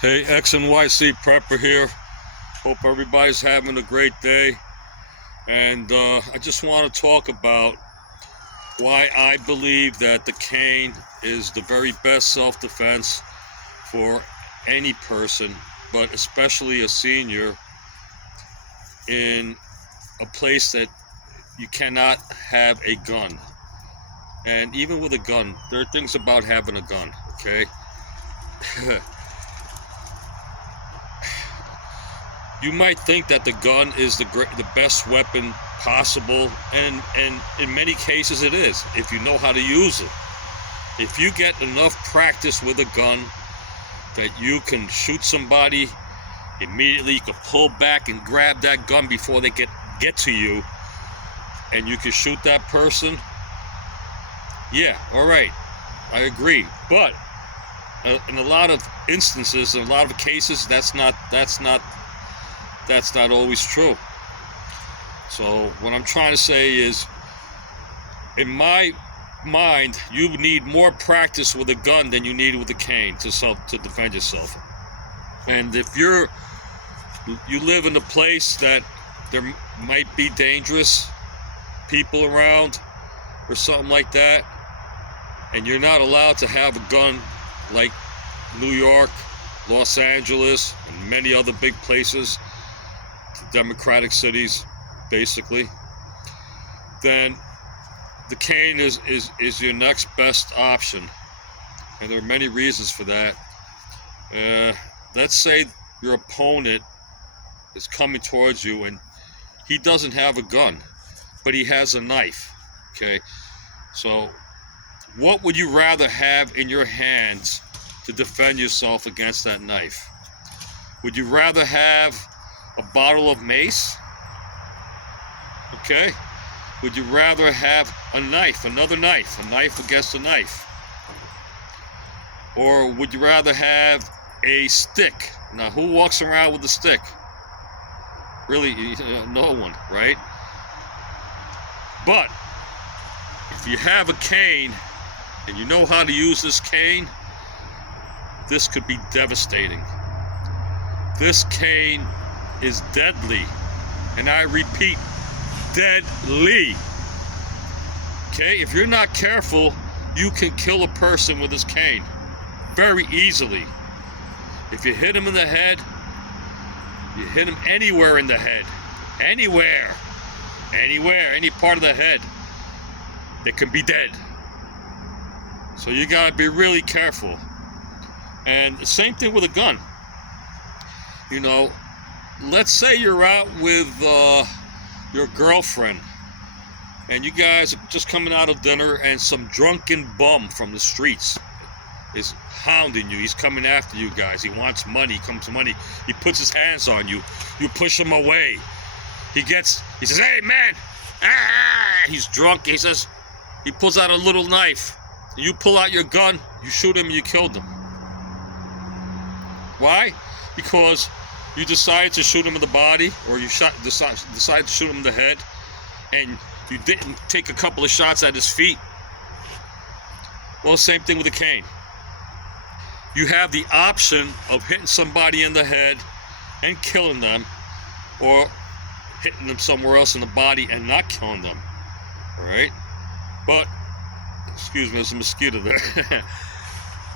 Hey, XNYC Prepper here. Hope everybody's having a great day. And I just want to talk about why I believe that the cane is the very best self-defense for any person, but especially a senior in a place that you cannot have a gun. And even with a gun, there are things about having a gun, okay? You might think that the gun is the best weapon possible, and in many cases it is, if you know how to use it. If you get enough practice with a gun that you can shoot somebody immediately, you can pull back and grab that gun before they get to you, and you can shoot that person. Yeah, all right, I agree. But in a lot of instances, in a lot of cases, that's not always true. So what I'm trying to say is, in my mind, you need more practice with a gun than you need with a cane to defend yourself. And if you live in a place that there might be dangerous people around or something like that, and you're not allowed to have a gun, like New York, Los Angeles, and many other big places, democratic cities, basically, then the cane is your next best option. And there are many reasons for that. Let's say your opponent is coming towards you and he doesn't have a gun, but he has a knife. Okay, so what would you rather have in your hands to defend yourself against that knife? Would you rather have a bottle of mace? Okay. Would you rather have a knife, another knife, a knife against a knife? Or would you rather have a stick? Now, who walks around with a stick? Really, no one, right? But if you have a cane and you know how to use this cane, this could be devastating. This cane is deadly, and I repeat, deadly. Okay, if you're not careful, you can kill a person with this cane very easily. If you hit him in the head, you hit him anywhere in the head, anywhere, any part of the head, it can be dead. So you gotta be really careful. And the same thing with a gun. You know, let's say you're out with your girlfriend, and you guys are just coming out of dinner, and some drunken bum from the streets is hounding you. He's coming after you guys. He wants money. He puts his hands on you. You push him away. He says, "Hey, man!" He's drunk. He pulls out a little knife. You pull out your gun. You shoot him. You killed him. Why? Because you decide to shoot him in the body, or you decide to shoot him in the head, and you didn't take a couple of shots at his feet. Well, same thing with a cane. You have the option of hitting somebody in the head and killing them, or hitting them somewhere else in the body and not killing them. All right? But, excuse me, there's a mosquito there.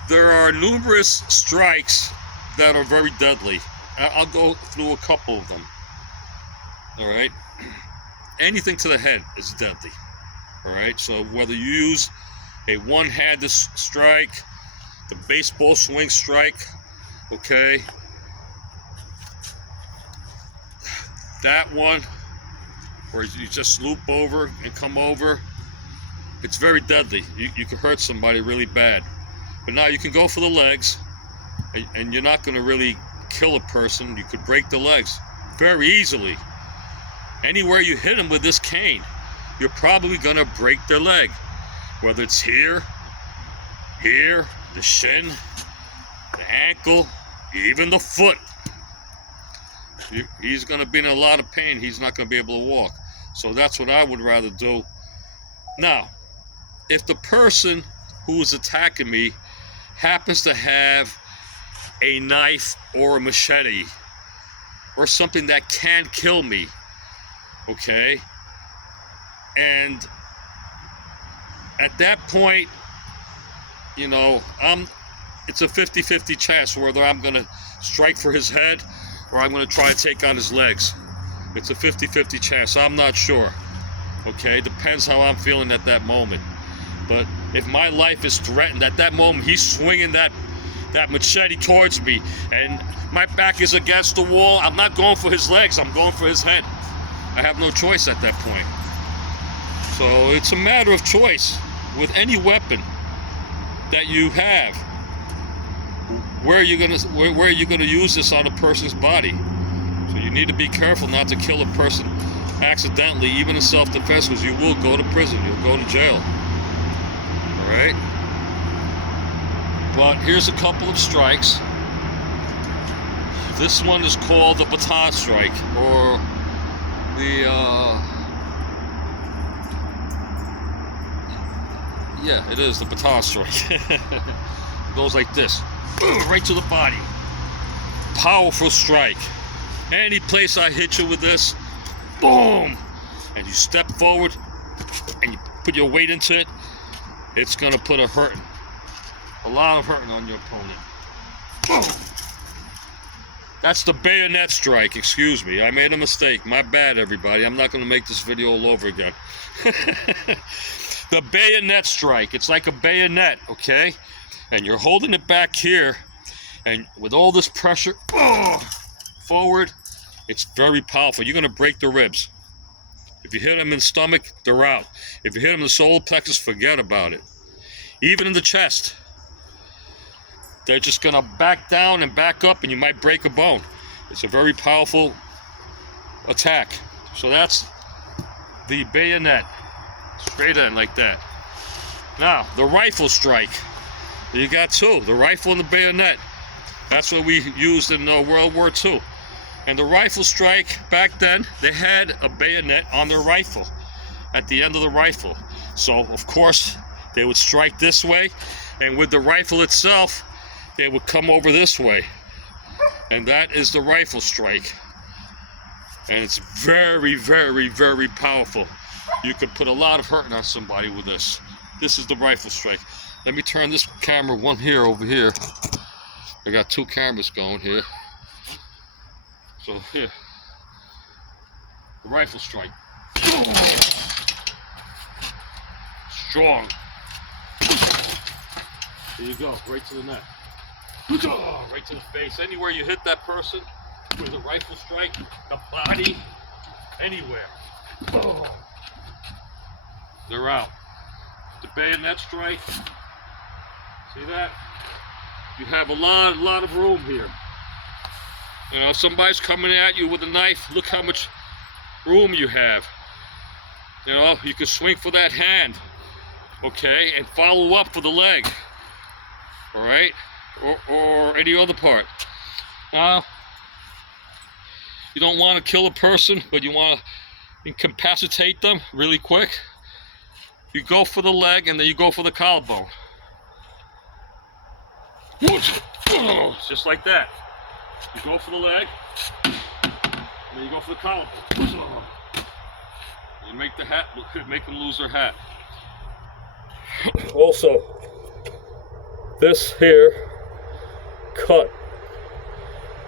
There are numerous strikes that are very deadly. I'll go through a couple of them. All right? Anything to the head is deadly. All right? So whether you use a one-handed strike, the baseball swing strike, okay, that one, where you just loop over and come over, it's very deadly. You can hurt somebody really bad. But now you can go for the legs, and you're not going to really kill a person. You could break the legs very easily. Anywhere you hit them with this cane, you're probably going to break their leg. Whether it's here, the shin, the ankle, even the foot. He's going to be in a lot of pain. He's not going to be able to walk. So that's what I would rather do. Now, if the person who is attacking me happens to have a knife or a machete or something that can kill me, okay? And at that point, you know, it's a 50-50 chance whether I'm gonna strike for his head or I'm gonna try to take on his legs. It's a 50-50 chance. I'm not sure, okay? Depends how I'm feeling at that moment. But if my life is threatened at that moment, he's swinging that machete towards me and my back is against the wall, I'm not going for his legs, I'm going for his head. I have no choice at that point. So it's a matter of choice with any weapon that you have. Where are you gonna use this on a person's body? So you need to be careful not to kill a person accidentally, even in self-defense, because you will go to prison, you'll go to jail. Alright? But here's a couple of strikes. This one is called the baton strike, or the yeah, it is the baton strike. It goes like this, right to the body. Powerful strike. Any place I hit you with this, boom, and you step forward and you put your weight into it, it's gonna put a lot of hurting on your opponent. Boom. That's the bayonet strike. Excuse me, I made a mistake. My bad, everybody. I'm not gonna make this video all over again. The bayonet strike. It's like a bayonet, okay? And you're holding it back here, and with all this pressure, forward, it's very powerful. You're gonna break the ribs. If you hit them in the stomach, they're out. If you hit them in the solar plexus, forget about it. Even in the chest, they're just gonna back down and back up, and you might break a bone. It's a very powerful attack. So that's the bayonet. Straight in like that. Now, the rifle strike. You got two, the rifle and the bayonet. That's what we used in World War II. And the rifle strike, back then, they had a bayonet on their rifle, at the end of the rifle. So, of course, they would strike this way, and with the rifle itself, they would come over this way. And that is the rifle strike. And it's very, very, very powerful. You could put a lot of hurting on somebody with this. This is the rifle strike. Let me turn this camera, one here over here. I got two cameras going here. So here, the rifle strike. Strong. There you go, right to the neck. Right to the face. Anywhere you hit that person with a rifle strike, the body, anywhere. They're out. The bayonet strike. See that? You have a lot of room here. You know, if somebody's coming at you with a knife, look how much room you have. You know, you can swing for that hand, okay, and follow up for the leg, all right, or any other part. Now, you don't want to kill a person, but you want to incapacitate them really quick. You go for the leg, and then you go for the collarbone. Just like that. You go for the leg, and then you go for the collarbone. You make the hat, make them lose their hat. Also, this here cut,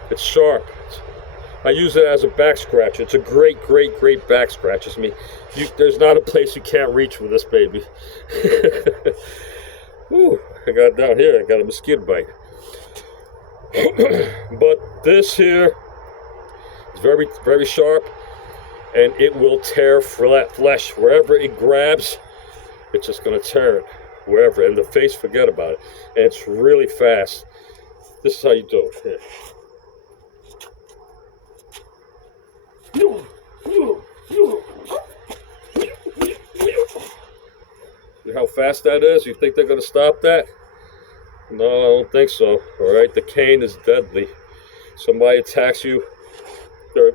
it's sharp. I use it as a back scratch. It's a great, great, great back scratch. I mean, there's not a place you can't reach with this baby. Whew, I got down here, I got a mosquito bite. But this here is very, very sharp, and it will tear flesh. Wherever it grabs, it's just going to tear it, wherever. And the face, forget about it. And it's really fast. This is how you do it. Here. See how fast that is? You think they're going to stop that? No, I don't think so. All right, the cane is deadly. Somebody attacks you.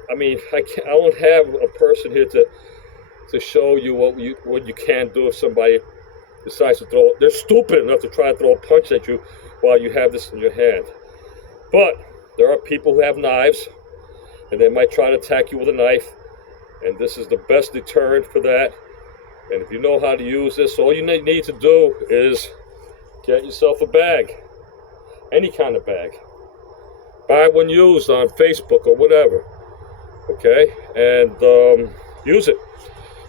I mean, I don't have a person here to show you what you can do if somebody decides to throw. They're stupid enough to try to throw a punch at you while you have this in your hand. But there are people who have knives, and they might try to attack you with a knife, and this is the best deterrent for that. And if you know how to use this, all you need to do is get yourself a bag, any kind of bag. Buy one used on Facebook or whatever, okay? And use it.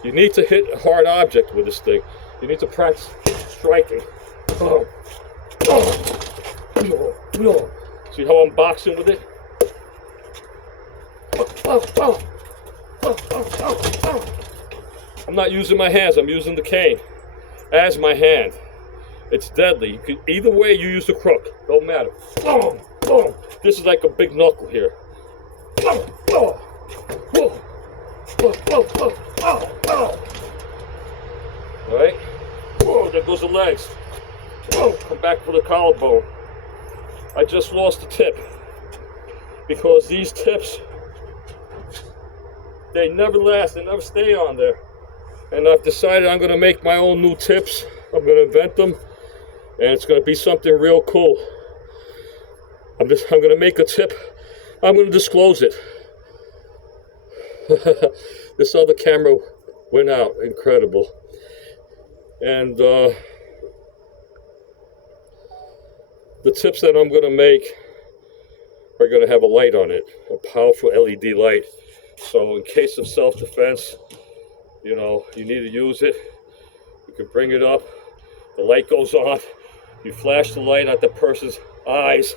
You need to hit a hard object with this thing. You need to practice striking. See how I'm boxing with it? I'm not using my hands, I'm using the cane as my hand. It's deadly. Either way you use the crook, don't matter. This is like a big knuckle here. Alright? There goes the legs. Come back for the collarbone. I just lost a tip. Because these tips, they never last, they never stay on there. And I've decided I'm going to make my own new tips. I'm going to invent them. And it's going to be something real cool. I'm going to make a tip. I'm going to disclose it. This other camera went out. Incredible. And the tips that I'm going to make are going to have a light on it. A powerful LED light. So in case of self-defense, you know, you need to use it. You can bring it up. The light goes on. You flash the light at the person's eyes.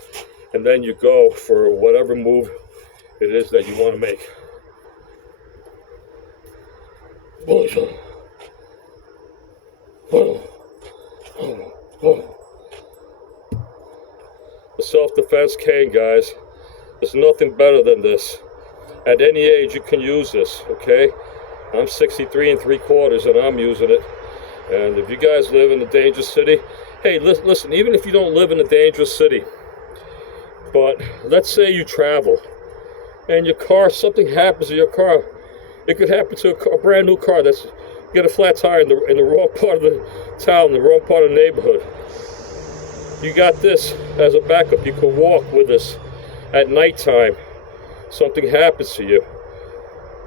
And then you go for whatever move it is that you want to make. The self-defense cane, guys. There's nothing better than this. At any age, you can use this, okay? I'm 63 3/4 and I'm using it. And if you guys live in a dangerous city, hey, listen, even if you don't live in a dangerous city, but let's say you travel and your car, something happens to your car. It could happen to a brand new car that's get a flat tire in the wrong part of the town, the wrong part of the neighborhood. You got this as a backup. You can walk with this at nighttime. Something happens to you,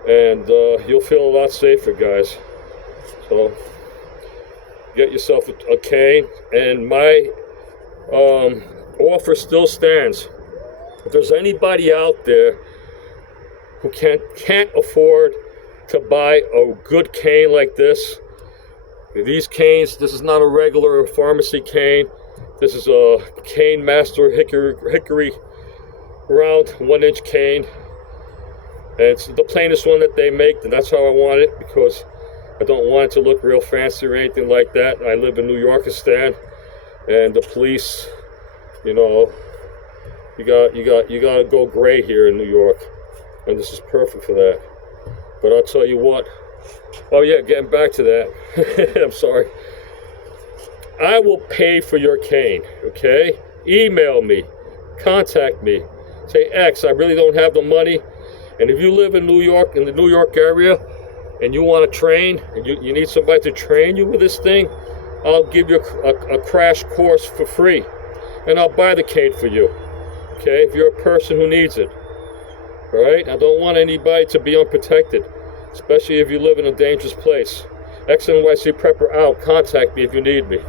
and you'll feel a lot safer, guys. So get yourself a cane, and my offer still stands. If there's anybody out there who can't afford to buy a good cane like this, these canes, this is not a regular pharmacy cane. This is a Cane Master hickory round 1-inch cane, and it's the plainest one that they make, and that's how I want it, because I don't want it to look real fancy or anything like that. I live in New Yorkistan, and the police, you know, you gotta go gray here in New York, and this is perfect for that. But I'll tell you what. Oh yeah, getting back to that. I'm sorry. I will pay for your cane, okay? Email me, contact me. Say, X, I really don't have the money. And if you live in New York, in the New York area, and you want to train, and you need somebody to train you with this thing, I'll give you a crash course for free. And I'll buy the cane for you, okay, if you're a person who needs it. All right? I don't want anybody to be unprotected, especially if you live in a dangerous place. XNYC Prepper out. Contact me if you need me.